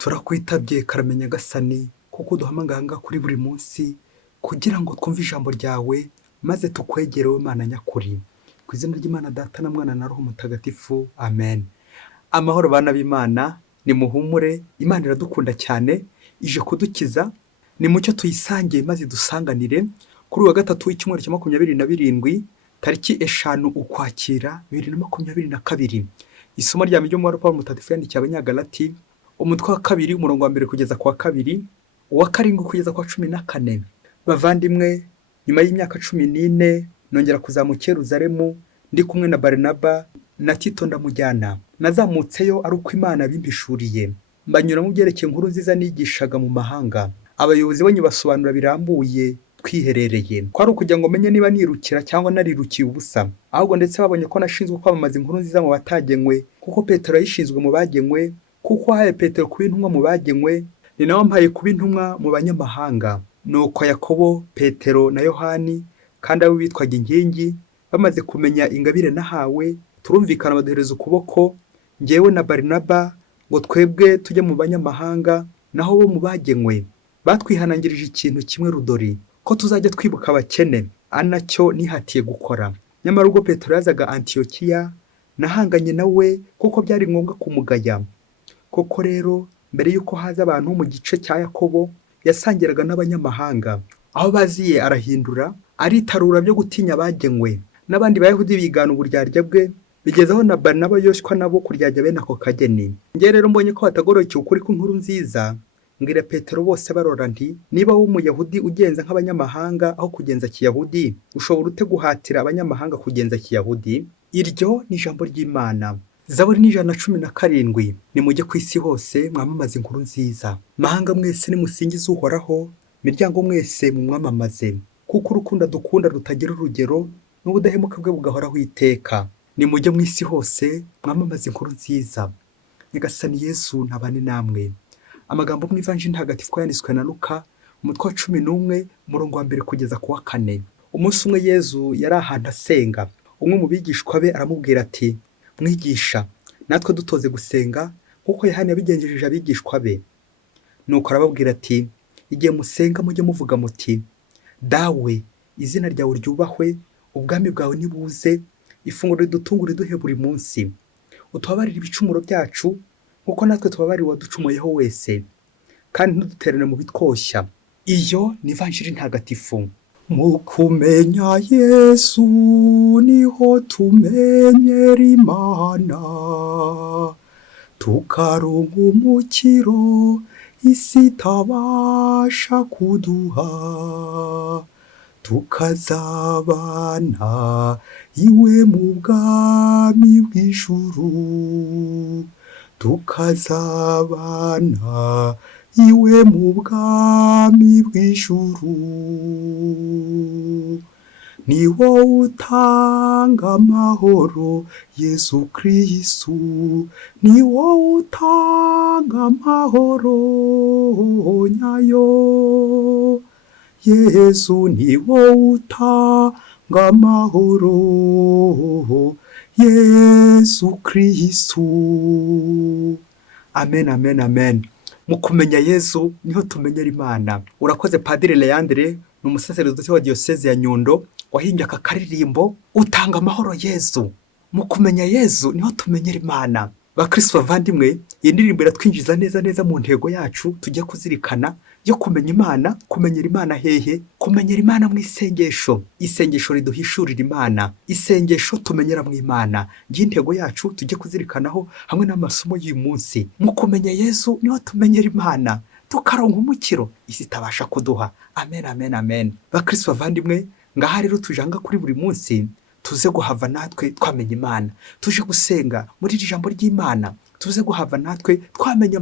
turakwitabye karamenya gasani kuko uduhamagara kuri buri munsi kugira ngo twumve ijambo ryawe maze tukwegerewe Mana nyakuri. Ku izina ry'Imana Data na Mwana na Roho Mutagatifu, amen. Amahoro bana b'Imana, nimuhumure, Imana iradukunda cyane, ije kudukiza. Ni mucyo tuyisangiye maze dusanganire kuri wa gatatu w'icyumweru cya 27 tariki 5 Ukwakira 2022. Isomo rya ryo mu Paul Mutagatifu yandikiye Abanyagalati, umutwe wa 2 umurongo wa 1 kugeza kwa 2, uwa 7 kugeza kwa 14. Bavandimwe, nyuma y'imyaka 14 nongera kuzamuka Yerusalemu ndi kumwe na Barnaba na Tito ndamujyana. Nazamutseyo ari uko Imana bimpishuriye, mbanyura mu byerekeye inkuru nziza nigishaga mu mahanga. Abayobozi banyu basobanura birambuye twiherereye, ko ari ukugira ngo menye niba nirukira cyangwa narirukiye ubusa. Ahubwo ndetse babonye ko nashinzwe kwamamaza inkuru nziza mu batagenywe, kuko Petero yishinzwe mu bagenywe, kuko haye Petero kuba intumwa mu bagenywe, ni nawe mpaye kuba intumwa mu banyamahanga. Nuko Yakobo, Petero na Yohani, kandi abo bitwaga inkingi, bamaze kumenya ingabire nahawe, turumvikana baduhereza ukuboko, njyewe na Barnaba, ngo twebwe tujye mu banyamahanga, naho bo mu bagenywe. Batwihanangirije ikintu kimwe Dore, ko tuzajya twibuka abakene, anacyo nihatiye gukora. Nyamara ubwo Petero yazaga Antiyokiya, nahanganye nawe kuko byari ngombwa kumugaya. Koko rero, mbere yuko haza abantu mu gice cya Yakobo, yasangiraga n'abanyamahanga. Aho baziye arahindura, aritarura byo gutinya abagenywe. N'abandi Bayahudi bigana uburyarya bwe, bigezaho na Barnaba yoshywa nabo kuryarya bene ako kageni. Nge rero mbonye ko hatagororokeye ukuri kw'inkuru nziza, mbwira Petero bose barora nti, niba wowe umuyahudi ugenza nk'abanyamahanga aho kugenza kiyahudi, ushobora ute guhatira abanyamahanga kugenza kiyahudi? Iryo ni ijambo ry'Imana. Zaburi 117. Nimujye ku isi hose mwamamaze inkuru nziza. Mahanga mwese nimusingize Uhoraho, miryango mwese mumwamamaze, kuko urukundo dukunda rutagira urugero, n'ubudahemuka bwe bugahoraho iteka. Nimujye mu isi hose mwamamaze inkuru nziza. Nyagasani Yesu ntabane namwe. Amagambo mu Ivanjili ntagatifu yanditswe na Luka, umutwe wa 11 umurongo wa 1 kugeza ku wa 4. Umunsi umwe Yesu yari ahantu asenga. Umwe mu bigishwa be aramubwira ati, mwigisha, natwe dutoze gusenga kuko Yohana yabigenjeje abigishwa be. Nuko arababwira ati, igihe musenga mujye muvuga muti, dawe, izina ryawe ryubahwe, ubwami bwawe nibuze, ifunguro ridutungura riduhe buri munsi. Utubabarire ibicumuro byacu kuko natwe tubabarira uwaducumuyeho wese, kandi ntuduterane mu bitwoshya. Iyo ni Ivanjili ntagatifu. Mu kumenya Yesu niho tumenyera Imana, tukaronka umukiro isi itabasha kuduha, tukazabana iwe mu bwami bw'ijuru, tukazabana iwe mu bwami bw'ijuru. Ni wowe utanga amahoro Yesu Kristu, ni wowe utanga amahoro nyayo. Yesu ni wowe utanga amahoro, Yesu Kristu. Amen, amen, amen. Mu kumenya Yesu niho tumenyera Imana. Urakoze Padiri Leandre, ni umusaseredoti wa Diyoseze ya Nyundo, wahimbye aka karirimbo utanga amahoro Yesu. Mu kumenya Yesu niho tumenyera Imana. Bakristo bavandimwe, iyi ndirimbo iratwinjiza neza mu ntego yacu tujye kuzirikana yo kumenya Imana. Kumenyera Imana hehe? Kumenyera Imana mu isengesho. Isengesho riduhishurira Imana, isengesho tumenyera mu Imana. Ngiye intego yacu tujye kuzirikanaho hamwe n'amasomo y'uyu munsi. Mu kumenya Yesu niho tumenyera Imana, tukaronka umukiro isi itabasha kuduha. Amen, amen, amen. Bakristo bavandimwe, ngaha rero tujanga kuri buri munsi tuze guhava natwe twamenya Imana, tuje gusenga muri iri jambo ry'Imana, tuze guhava natwe twamenya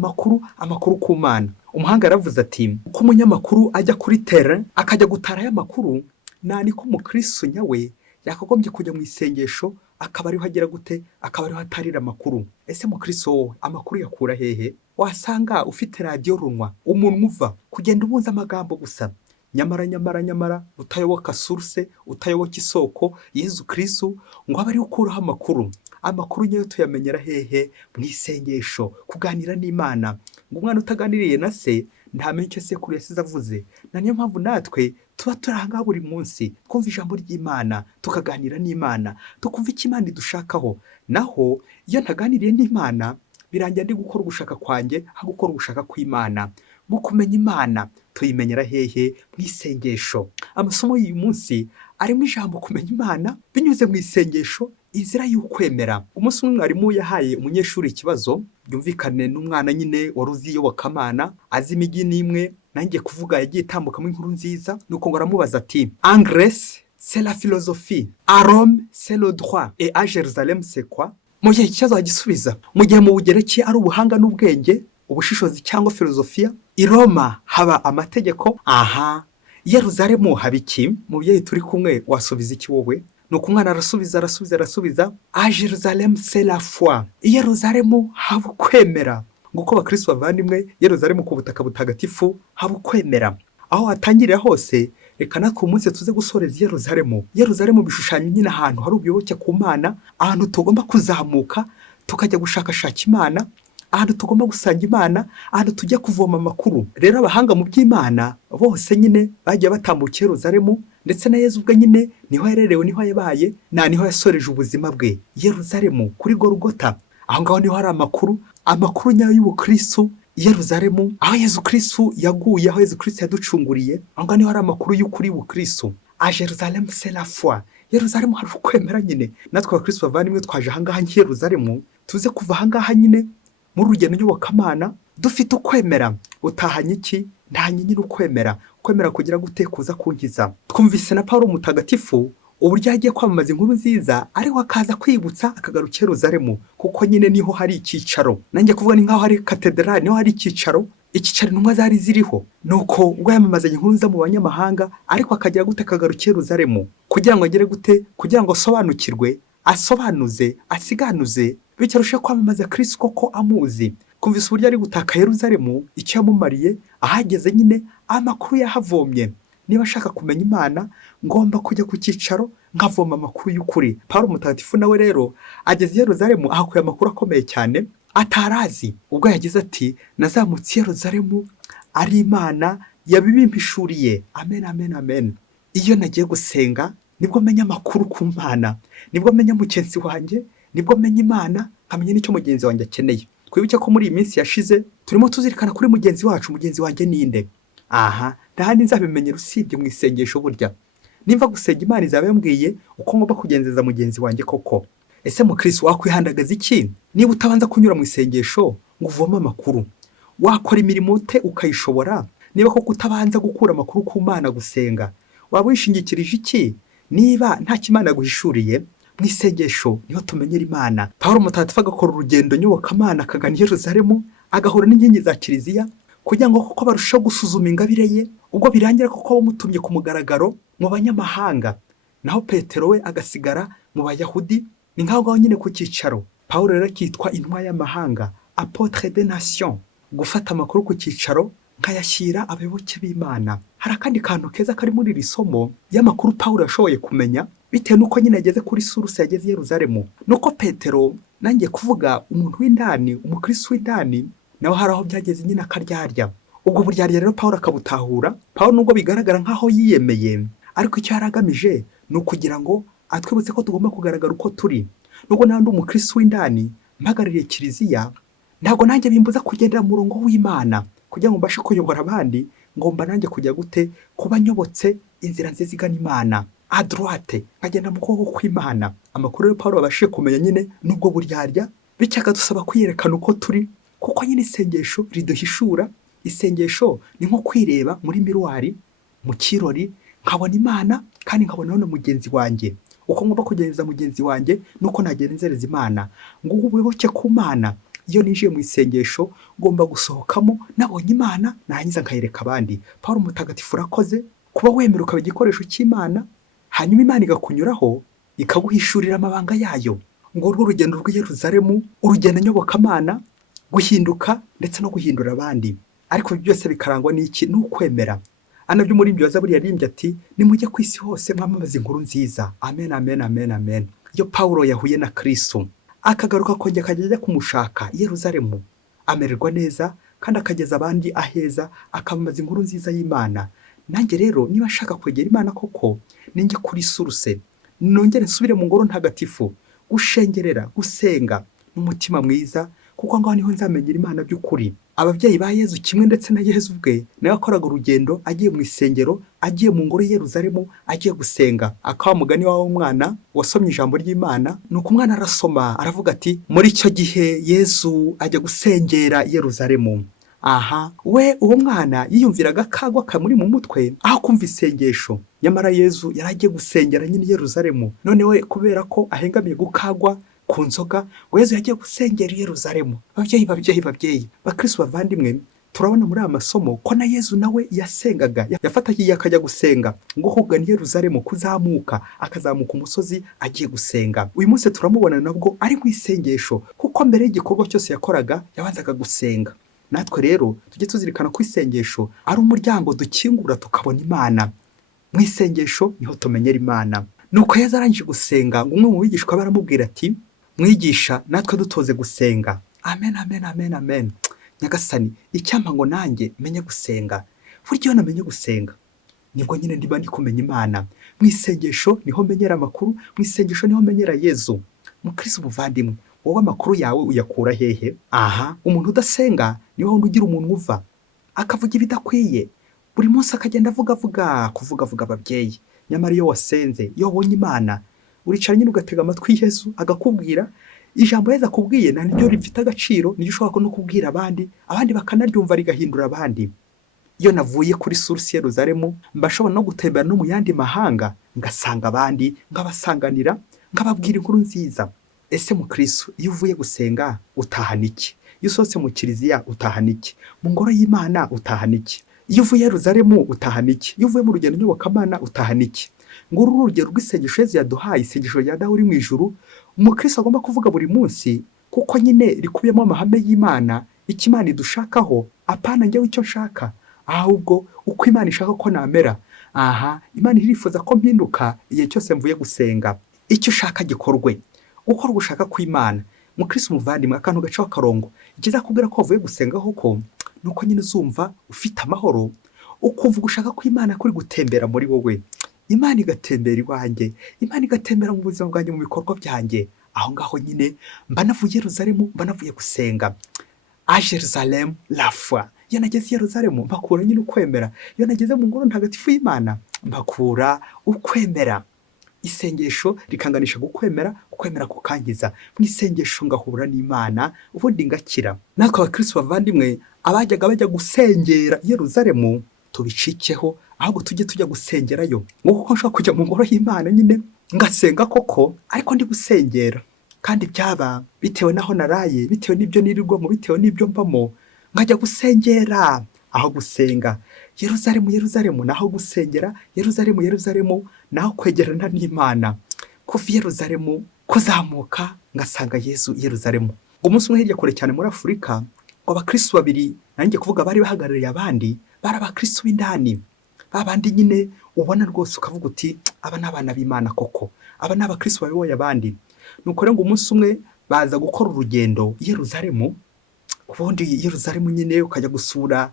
amakuru ku Mana. Umuhanga yaravuze ati, uko umunyamakuru ajya kuri terrain akajya gutara y'amakuru, niko umukristo nyawe yakagombye kujya mu isengesho, akaba ariho agera gute, akaba ariho atarira amakuru. Ese mukristo wowe amakuru yakura hehe? Wasanga ufite radio runwa, umuntu uva kugenda ubunza amagambo gusa, nyamara utayoboka source, utayoboka isoko Yesu Kristo, ngo abe ari ukuraho amakuru. Amakuru nyayo tuyamenyera hehe? Mu isengesho, kuganira n'Imana. ngo umwana utaganiriye na se ntamenya icyo sekuru yasize avuze. Na niyo mpamvu natwe tuba turi aha ngaha buri munsi twumva ijambo ry'Imana, tukaganira n'Imana, tukumva icyo Imana idushakaho. Naho iyo ntaganiriye n'Imana birangira ndi gukora ugushaka kwanjye aho gukora ugushaka kw'Imana. Mu kumenya Imana tuyimenyera hehe? Mu isengesho. Amasomo y'uyu munsi arimo ijambo kumenya Imana binyuze mu isengesho, inzira y'ukwemera. Umunsi umwe mwarimu yahaye umunyeshuri ikibazo, byumvikane n'umwana nyine wari uzi iyobokamana, azi imijyi n'imwe, nanjye kuvuga yagiye itambukamo inkuru nziza, nuko ngo aramubaza ati: En Grèce, c'est la philosophie, à Rome, c'est le droit, et à Jérusalem, c'est quoi? Mu gihe ikibazo agisubiza, mu gihe mu Bugereki ari ubuhanga n'ubwenge, ubushishozi cyangwa filozofiya, i Roma haba amategeko, aha, i Yerusalemu haba iki? Mubyeyi turi kumwe wasubiza iki wowe? Nuko umwana arasubiza, à Jérusalem c'est la foi, i Yerusalemu haba ukwemera. Nguko abakristo bavandimwe, Yerusalemu ku butaka butagatifu haba ukwemera. Aho hatangirira hose, reka natwe umunsi tuze gusoreza i Yerusalemu. Yerusalemu bishushanya nyine ahantu hari ubuyoboke ku Mana, ahantu tugomba kuzamuka tukajya gushakashaka Imana, ahantu tugomba gusanga Imana, ahantu tujya kuvoma amakuru. Rero abahanga mu by'Imana bose nyine bagiye batambuka i Yerusalemu, ndetse na Yezu ubwe nyine niho yarerewe, niho yabaye, niho yasoreje ubuzima bwe. Yerusalemu kuri Golgota, aho ngaho niho hari amakuru nyayo y'ubukristo. Yerusalemu aho Yezu Kristo yaguye, aho Yezu Kristo yaducunguriye, aho ngaho niho hari amakuru y'ukuri y'ubukristo. A Jérusalem c'est la foi, Yerusalemu hari ukwemera nyine. Natwe abakristo bavandimwe twaje aha ngaha i Yerusalemu, tuze kuva aha ngaha nyine muri urugendo nyobokamana dufite ukwemera. Utahanye iki? Ntahanye nyine ukwemera kugira gute? Kuza kunkiza. Twumvise na Pawulo mutagatifu uburyo yagiye kwamamaza inkuru nziza, ariko akaza kwibutsa akagaruka i Yerusalemu, kuko nyine niho hari icyicaro. Nanjye kuvuga ni nkaho hari katedrali, niho hari icyicaro intumwa zari ziriho. Nuko ubwo yamamaza inkuru nziza mu banyamahanga, ariko akagira gute? Akagaruka i Yerusalemu kugira ngo agere gute? Kugira ngo asobanukirwe, asobanuze, asiganuze, bityo arushaho kwamamaza Kristo koko amuzi. Kumvise uburyo ari gutaka Yerusalemu, icyo yamumariye, ahageze nyine amakuru yahavomye. Niba ashaka kumenya Imana, ngomba kujya ku cyicaro nkavoma amakuru y'ukuri. Pawulo mutagatifu nawe rero ageze i Yerusalemu, ahakuye amakuru akomeye cyane atarazi. Ubwo yagize ati: nazamutse i Yerusalemu ari Imana yabibimpishuriye. Amen, amen, amen. Iyo nagiye gusenga nibwo menya amakuru ku Mana, nibwo menya mugenzi wanjye, nibwo menya Imana, nkamenya n'icyo mugenzi wanjye akeneye. Twibuke ko muri iyi minsi yashize turimo tuzirikana kuri mugenzi wacu. Mugenzi wanjye ninde? Aha, ndahandi nzabimenyera usibye mu isengesho. Burya nimva gusenga Imana izaba yambwiye uko ngomba kugenzeza mugenzi wanjye koko. Ese mukristo wakwihandagaza iki niba utabanza kunyura mu isengesho ngo uvome amakuru? Wakora imirimo ute ukayishobora niba koko utabanza gukura amakuru ku Mana gusenga? Waba wishingikirije iki niba nta kimana guhishuriye? Mu isengesho niho tumenyera Imana. Pawulo mutagatifu agakora urugendo nyobokamana, akagana i Yerusalemu, agahura n'inkingi za kiliziya, kugira ngo koko barusheho gusuzuma ingabire ye, ubwo birangira koko bamutumye ku mugaragaro mu banyamahanga, naho Petero we agasigara mu Bayahudi. Ni nk'aho nyine ku cyicaro. Pawulo rero akitwa intumwa y'amahanga, apôtre des nations, gufata amakuru ku cyicaro nkayashyira abayoboke b'Imana. Hari akandi kantu keza kari muri iri somo y'amakuru Pawulo yashoboye kumenya, bitewe n'uko nyine yageze kuri suruse, yageze i Yerusalemu. Nuko Petero, nanjye kuvuga umuntu w'indani, umukristo w'indani, nawe hari aho byageze nyine akaryarya. Ubwo buryarya rero Pawulo akabutahura. Pawulo nubwo bigaragara nk'aho yiyemeye, ariko icyo yari agamije ni ukugira ngo atwibutse ko tugomba kugaragara uko turi. Nubwo nandi umukristo w'indani mpagarariye kiliziya, ntabwo nanjye bimbuza kugendera mu murongo w'Imana. Kugira ngo mbashe kuyobora abandi, ngomba nanjye kujya gute? Kuba nyobotse inzira nziza igana Imana, à droite, nkagenda mu kuboko kw'Imana. Amakuru rero Pawulo abashije kumenya nyine nubwo buryarya, bityo akadusaba kwiyerekana uko turi, kuko nyine isengesho riduhishura. Isengesho ni nko kwireba muri miruwari, mu kirori, nkabona Imana kandi nkabona na mugenzi wanjye. Uko ngomba kugenza mugenzi wanjye nuko nagenzereza Imana. Ngo ubuyoboke ku Mana, iyo ninjiye mu isengesho ngomba gusohokamo nabonye Imana, nangiza nkayereka abandi. Pawulo mutagatifu urakoze kuba wemera ukaba igikoresho cy'Imana, hanyuma Imana igakunyuraho ikaguhishurira amabanga yayo. Ngo urwo rugendo rw'i Yerusalemu, urugendo nyobokamana, guhinduka ndetse no guhindura abandi. Ariko byose bikarangwa n'iki? N'ukwemera. Anabyo muri ibyo Zaburi yaririmbye ati: nimujye ku isi hose mwamamaza inkuru nziza. Amen, amen, amen, amen. Iyo Pawulo yahuye na Kristo, akagaruka kongera akajya kumushaka i Yerusalemu, amererwa neza, kandi akageza abandi aheza, akamamaza inkuru nziza y'Imana. Nanjye rero niba nshaka kwegera Imana koko, ninjye kuri suruse, nongere nsubire mu ngoro ntagatifu, gushengerera, gusenga n'umutima mwiza, kuko ngaho niho nzamenyera Imana by'ukuri. Ababyeyi ba Yezu kimwe ndetse na Yezu ubwe nawe yakoraga urugendo agiye mu isengero, agiye mu ngoro i Yeruzalemu, agiye gusenga. Akaba mugani w'umwana wasomye ijambo ry'Imana, nuko umwana arasoma aravuga ati, muri icyo gihe Yezu ajya gusengera i Yeruzalemu. Aha, we uwo mwana yiyumviraga akagwa kamuri mu mutwe aho kumva isengesho. Nyamara Yezu yari agiye gusengera nyine i Yeruzalemu. None we kubera ko ahengamiye gukagwa ku nzoga, Yezu yagiye gusengera i Yeruzalemu. Babyeyi, bakristo bavandimwe, turabona muri aya masomo ko na Yezu nawe yasengaga, yafataga akajya gusenga, ngo kugana i Yeruzalemu, kuzamuka, akazamuka umusozi agiye gusenga. Uyu munsi turamubona nabwo ari mu isengesho, kuko mbere y'igikorwa cyose yakoraga yabanzaga gusenga. Natwe rero tujye tuzirikana ko isengesho ari umuryango dukingura tukabona Imana. Mu isengesho niho tumenyera Imana. Nuko Yezu arangije gusenga, ngo umwe mu bigishwa baramubwira ati, mwigisha, natwe dutoze gusenga. Amen. Nyagasani, icyampa ngo nanjye menye gusenga. Burya iyo namenye gusenga, nibwo nyine ndiba ndi kumenya Imana. Mu isengesho niho menyera amakuru, mu isengesho niho menyera Yezu. Mukristo muvandimwe, wowe amakuru yawe uyakura hehe? Aha, umuntu udasenga niho ugira umuntu uva akavuga ibidakwiye, buri munsi akagenda kuvuga ababyeyi. Nyamara iyo wasenze, iyo wabonye Imana, uricara nyine ugatega amatwi Yezu agakubwira ijambo Yezu akubwiye, na niryo rifite agaciro, niryo ushobora no kubwira abandi bakanaryumva rigahindura abandi. Iyo navuye kuri suruse Yeruzalemu, mbashobora no gutembera no mu yandi mahanga, ngasanga abandi, ngabasanganira, ngababwira inkuru nziza. Ese mukristo, iyo uvuye gusenga utahana iki? Iyo usohotse mu kiliziya utahana iki? Mu ngoro y'Imana utahana iki? Iyo uvuye Yeruzalemu utahana iki? Iyo uvuye mu rugendo nyobokamana utahana iki? Ngo uru rugero rw'isengesho Yezu yaduhaye, isengesho rya Dore uri mu ijuru, umukristo agomba kuvuga buri munsi, kuko nyine rikubiyemo amahame y'Imana, icyo Imana idushakaho, apana njyewe icyo nshaka, ahubwo uko Imana ishaka ko namera. Aha, Imana irifuza ko mpinduka igihe cyose mvuye gusenga. Icyo ushaka gikorwe, ukora ugushaka kw'Imana. Mukristo muvandimwe, akantu gacaho akarongo, ikiza kubwira ko wavuye gusenga koko, nuko nyine uzumva ufite amahoro, ukumva ugushaka kw'Imana kuri gutembera muri wowe. Imana igatembera iwanjye, Imana igatembera mu buzima bwanjye, mu bikorwa byanjye. Aho ngaho nyine mba navuye Yeruzalemu, mba navuye gusenga. A Jerusalem la foi. Iyo nageze i Yeruzalemu mbakura nyine ukwemera. Iyo nageze mu ngoro ntagatifu y'Imana mbakura ukwemera. Isengesho rikanganisha gukwemera, ukwemera kukangiza. Mu isengesho ngahura n'Imana, ubundi ngakira. Natwe abakristo bavandimwe, abajyaga bajya gusengera i Yeruzalemu, tubicikeho, ahubwo tujya gusengerayo. Ngo kuko nshobora kujya mu ngoro y'Imana nyine ngasenga koko, ariko ndi gusengera. Kandi byaba bitewe naho naraye, bitewe n'ibyo nirirwamo, bitewe n'ibyo mbamo, nkajya gusengera. Aho gusenga Yeruzalemu naho gusengera Yeruzalemu naho kwegerana n'Imana. Kuva i Yeruzalemu kuzamuka ngasanga Yezu i Yeruzalemu. Umunsi umwe hirya kure cyane muri Afurika, ngo abakristo babiri, nanjye kuvuga bari bahagarariye abandi, bari abakristo b'indani, babandi nyine ubona rwose ukavuga uti, aba ni abana b'Imana koko, aba ni abakristo bayoboye abandi. Nuko rero ngo umunsi umwe baza gukora urugendo i Yeruzalemu. Ubundi i Yeruzalemu nyine ukajya gusura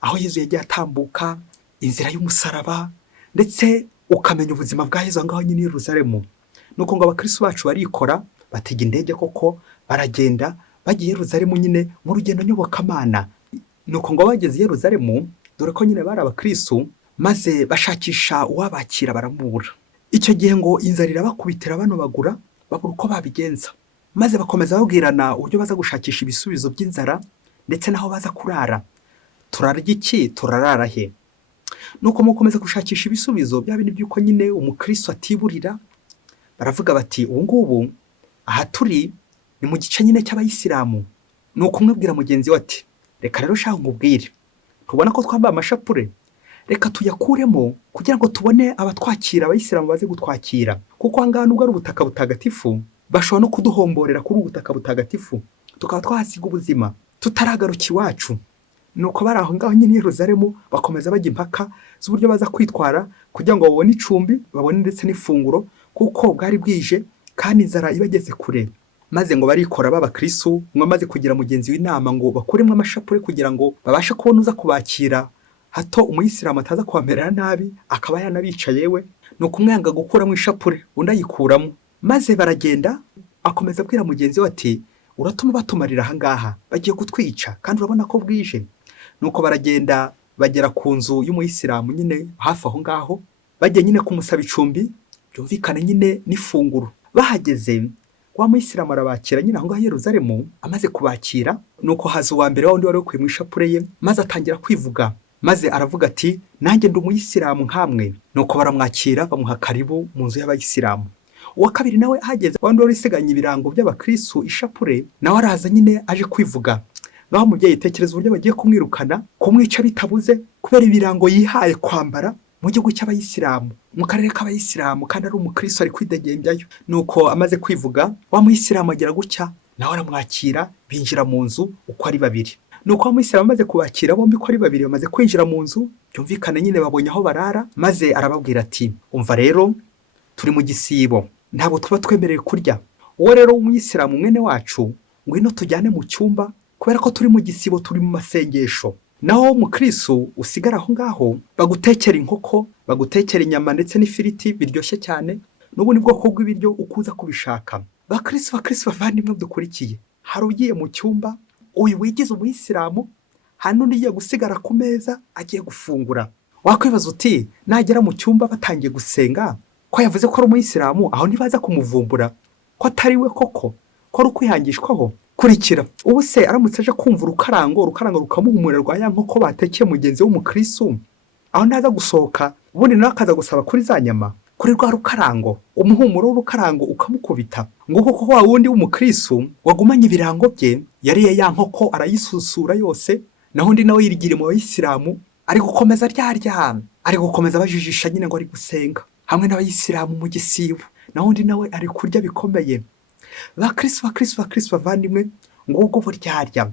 aho Yezu yagiye atambuka, inzira y'umusaraba, ndetse ukamenya ubuzima bwa Yezu ngaho nyine i Yeruzalemu. Nuko ngo abakristo bacu barikora, batega indege koko, baragenda bagiye i Yeruzalemu nyine mu rugendo nyobokamana. Nuko ngo bageze i Yeruzalemu, dore ko nyine bari abakristo, maze bashakisha uwabakira baramubura. Icyo gihe ngo inzara irabakubitira bano babura uko babigenza, maze bakomeza babwirana uburyo baza gushakisha ibisubizo by'inzara, ndetse naho baza kurara. Turarya iki, turarara he? Nuko mukomeza gushakisha ibisubizo bya bindi by'uko nyine umukristo atiburira, baravuga bati, ubu ngubu aha turi ni mu gice nyine cy'abayisilamu. Nuko umwe abwira mugenzi we ati, reka rero shaka nkubwire, tubona ko twambaye amashapure, reka tuyakuremo kugira ngo tubone abatwakira, abayisilamu baze gutwakira, kuko ahangaha nubwo ari ubutaka butagatifu, bashobora no kuduhomborera kuri ubutaka butagatifu, tukaba twahasiga ubuzima tutaragaruka iwacu. Nuko bari aho ngaho nyine i Yeruzalemu bakomeza bajya impaka z'uburyo baza kwitwara kugira ngo babone icumbi, babone ndetse n'ifunguro, kuko bwari bwije kandi inzara ibageze kure. maze ngo barikora b'abakristo, umwe amaze kugira mugenzi w'inama ngo bakuremo amashapure kugira ngo babashe kubona uza kubakira, hato umuyisilamu ataza kubamerera nabi akaba yanabica yewe. Ni ukumwe yanga gukuramo ishapure undi ayikuramo, maze baragenda. Akomeza abwira mugenzi we ati uratuma batumarira ahangaha, bagiye kutwica kandi urabona ko bwije. Nuko baragenda bagera ku nzu y'umuyisilamu nyine hafi aho ngaho, bagiye nyine kumusaba icumbi byumvikane nyine n'ifunguro. Bahageze wa muyisilamu arabakira nyine aho ngaho i Yerusalemu. Amaze kubakira nuko haza uwa mbere wa wundi wari ukuye mu ishapure ye, maze atangira kwivuga, maze aravuga ati nanjye ndi umuyisilamu nkamwe. Nuko baramwakira bamuha karibu mu nzu y'abayisilamu. Uwa kabiri nawe ahageze, wa wundi wari usiganye ibirango by'abakristo ishapure, nawe araza nyine aje kwivuga. Ngaho umubyeyi tekereza uburyo bagiye kumwirukana, kumwica bitabuze kubera ibirango yihaye kwambara mu gihugu cy'abayisilamu, mu karere k'abayisilamu, kandi ari umukristo ari kwidegembyayo. Nuko amaze kwivuga wa muyisilamu agira gutya, nawe aramwakira, binjira mu nzu uko ari babiri. Nuko wa muyisilamu amaze kubakira bombi uko ari babiri, bamaze kwinjira mu nzu byumvikane nyine babonye aho barara, maze arababwira ati umva rero turi mu gisibo, ntabwo tuba twemerewe kurya. Uwo rero w'umuyisilamu mwene wacu ngwino tujyane mu cyumba, kubera ko turi mu gisibo, turi mu masengesho. Naho umukristo usigara aho ngaho bagutekera inkoko, bagutekera inyama ndetse n'ifiriti biryoshye cyane, n'ubundi bwoko bw'ibiryo ukuza kubishaka. Bakristo bavandimwe dukurikiye, hari ugiye mu cyumba, uyu wigize umuyisilamu, hano ugiye gusigara ku meza agiye gufungura. Wakwibaza uti nagera mu cyumba batangiye gusenga, ko yavuze ko ari umuyisilamu, aho ntibaza kumuvumbura ko atari we koko, ko ari ukwihangishwaho. Kurikira, ubu se aramutse aje kumva urukarango rukamuhumurira rwa ya nkoko batekeye mugenzi w'umukristo, aho ntaza gusohoka ubundi nawe akaza gusaba kuri za nyama, kuri rwa rukarango, umuhumuro w'urukarango ukamukubita. Nguko ko wa wundi w'umukristo wagumanye ibirango bye yariye ya nkoko arayisusura yose, naho undi nawe yirigire mu bayisilamu ari gukomeza aryarya, ari gukomeza bajijisha nyine ngo ari gusenga hamwe n'abayisilamu mu gisibo, naho undi nawe ari kurya bikomeye. Bakristo bavandimwe, ngubwo buryarya.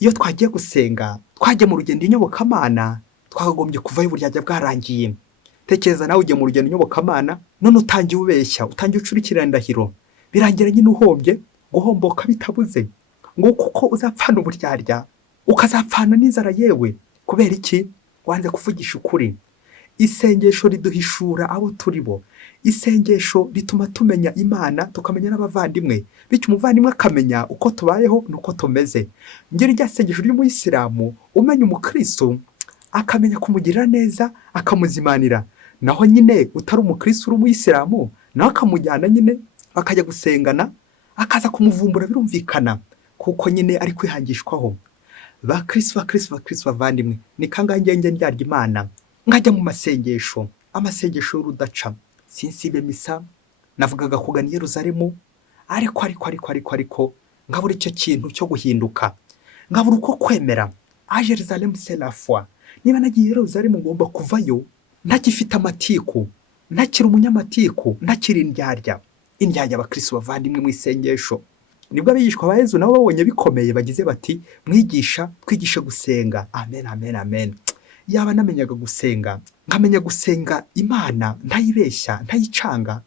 Iyo twagiye gusenga, twajya mu rugendo inyobokamana, twakagombye kuvayo uburyarya bwarangiye. Tekereza nawe ugiye mu rugendo inyobokamana, none utangiye ubeshya, utangiye ucurikira indahiro, birangira nyine uhombye, guhomboka bitabuze. Ngo kuko uzapfana uburyarya, ukazapfana n'inzara yewe. Kubera iki? Wanze kuvugisha ukuri. Isengesho riduhishura abo turi bo. Isengesho rituma tumenya Imana, tukamenya n'abavandimwe, bityo umuvandimwe akamenya uko tubayeho nuko tumeze. Ngeri rya sengesho ry'umuyisilamu, umenya umukristo akamenya kumugirira neza, akamuzimanira. Naho nyine utari umukristo uri umuyisilamu, nawe akamujyana nyine akajya gusengana, akaza kumuvumbura birumvikana, kuko nyine ari kwihangishwaho. Bakristo bavandimwe, ni kangahe ngenge ndyarya Imana nkajya mu masengesho, amasengesho y'urudaca, sinsibe misa, navugaga kugana i Yerusalemu, ariko ngabura icyo kintu cyo guhinduka, ngabura uko kwemera. A Jerusalem c'est la foi. Niba nagiye i Yerusalemu ngomba kuvayo ntakifite amatiku, ntakiri umunyamatiku, ntakiri indyarya. Abakristo bavandimwe mu isengesho, nibwo abigishwa ba Yezu nabo babonye bikomeye, bagize bati mwigisha twigishe gusenga. Amen. Yaba namenyaga gusenga, nkamenya gusenga Imana ntayibeshya, ntayicanga,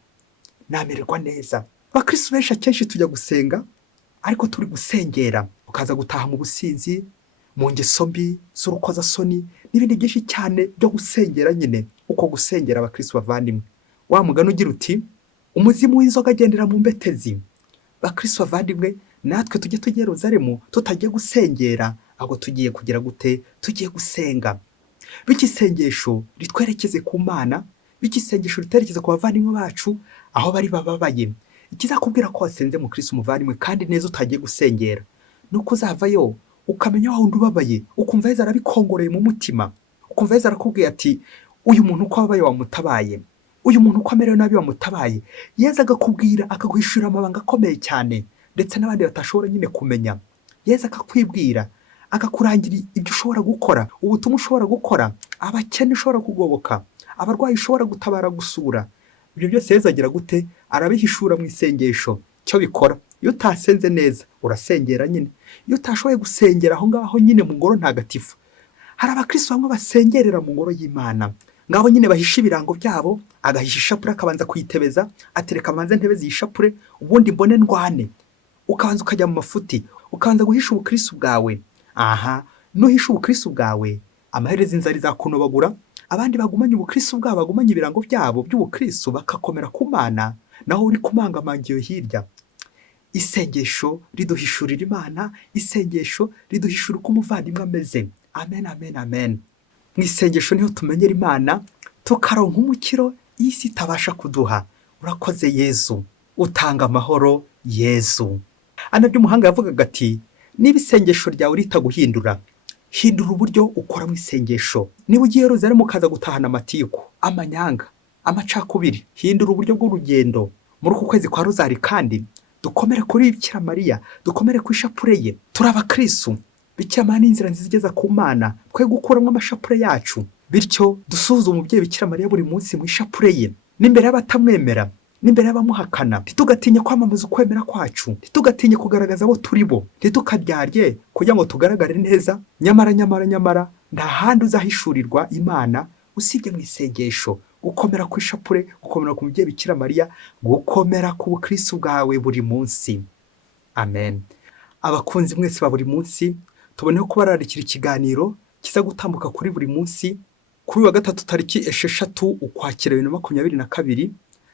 namererwa neza. Bakristo benshi akenshi tujya gusenga, ariko turi gusengera, ukaza gutaha mu businzi, mu ngeso mbi z'urukozasoni n'ibindi byinshi cyane byo gusengera nyine. Uko gusengera abakristo bavandimwe, wa mugani ugira uti umuzimu w'inzoga agendera mu mbetezi. Bakristo bavandimwe, natwe tujye tujya i Yerusalemu tutagiye gusengera, ahubwo tugiye kugira gute? Tugiye gusenga. Bikisengesho ritwerekeze ku Mana, bikisengesho riterekeze ku bavandimwe bacu aho bari bababaye. Ikizakubwira ko wasenze mu Kristo umuvandimwe kandi neza utagiye gusengera, nuko uzavayo ukamenya aho ubabaye, ukumva Yezu arabikongoreye mu mutima, ukumva Yezu arakubwiye ati uyu muntu uko ababaye wamutabaye, uyu muntu uko amerewe nabi wamutabaye. Yezu akakubwira, akaguhishurira amabanga akomeye cyane, ndetse n'abandi batashobora nyine kumenya. Yezu akakwibwira, akakurangira ibyo ushobora gukora, ubutumwa ushobora gukora, abakene ushobora kugoboka, abarwayi ushobora gutabara, gusura. Ibyo byose Yezu agira gute? Arabihishura mu isengesho. Cyo bikora, iyo utasenze neza urasengera nyine, iyo utashoboye gusengera aho ngaho nyine mu ngoro ntagatifu. Hari abakristo bamwe basengerera mu ngoro y'Imana, ngabo nyine bahisha ibirango byabo, agahisha ishapure akabanza kuyitebeza, atereka amanze ntebe zishapure, ubundi mbone ndwane. ukabanza ukajya mu mafuti, ukabanza guhisha ubukristo bwawe. Aha, nuhisha ubukristo bwawe, amaherezo inzara izakunobagura, abandi bagumanye ubukristo bwabo, bagumanye ibirango byabo by'ubukristo, bakakomera ku Mana, naho uri kumangamangiye hirya. Isengesho riduhishurira Imana, isengesho riduhishura uko umuvandimwe ameze. Amen, amen, amen. Mu isengesho niho tumenyera Imana, tukaronka umukiro isi itabasha kuduha. Urakoze Yezu, utanga amahoro Yezu. Anabyo umuhanga yavugaga ati, niba isengesho ryawe ritaguhindura, hindura uburyo ukora mu isengesho. Niba ugiye Yerusalemu ukaza gutahana amatiku, amanyanga, amacakubiri, hindura uburyo bw'urugendo. Muri uku kwezi kwa Rozari kandi dukomere kuri Bikira Mariya, dukomere ku ishapure ye. Turi abakristo, Bikira Mariya ni inzira nziza igeza ku Mana, twe gukuramo amashapure yacu. Bityo dusuzume umubyeyi Bikira Mariya buri munsi mu ishapure ye, n'imbere y'abatamwemera, n'imbere y'abamuhakana. Ntitugatinye kwamamaza ukwemera kwacu, ntitugatinye kugaragaza abo turi bo, ntitukaryarye kugira ngo tugaragare neza. Nyamara nta handi uzahishurirwa Imana usibye mu isengesho. Gukomera ku ishapure, gukomera ku mubyeyi Bikira Mariya, gukomera ku bukristo bwawe buri munsi. Amen. Abakunzi mwese ba Buri Munsi, tuboneho kubararikira ikiganiro kiza gutambuka kuri Buri Munsi kuri wa gatatu tariki 6 Ukwakira 2022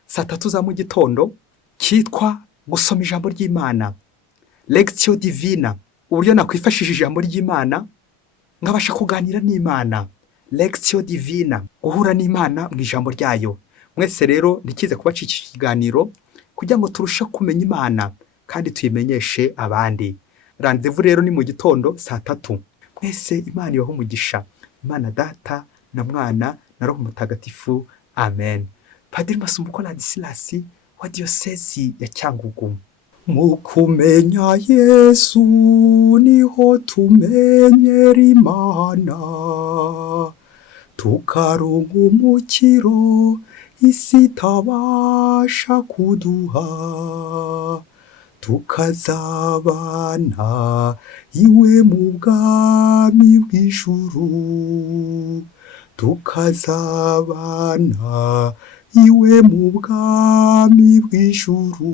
saa 3 za mu gitondo, kitwa gusoma ijambo ry'Imana, Lectio Divina. Uburyo nakwifashishije ijambo ry'Imana nkabasha kuganira n'Imana, Lectio Divina, guhura n'Imana mu ijambo ryayo. Mwese rero ndikize kubacika ikiganiro kugira ngo turusheho kumenya Imana kandi tuyimenyeshe abandi. Rendez-vous rero ni mu gitondo saa 3. Mwese Imana ibahe umugisha. Imana Data na Mwana na Roho Mutagatifu. Amen. Padiri Masumbuko Ladislas wa Diyosezi ya Cyangugu. Mu kumenya Yesu niho tumenyera Imana, tukaronka umukiro isi itabasha kuduha, tukazabana iwe mu bwami bw'ijuru, tukazabana iwe mu bwami bw'ijuru.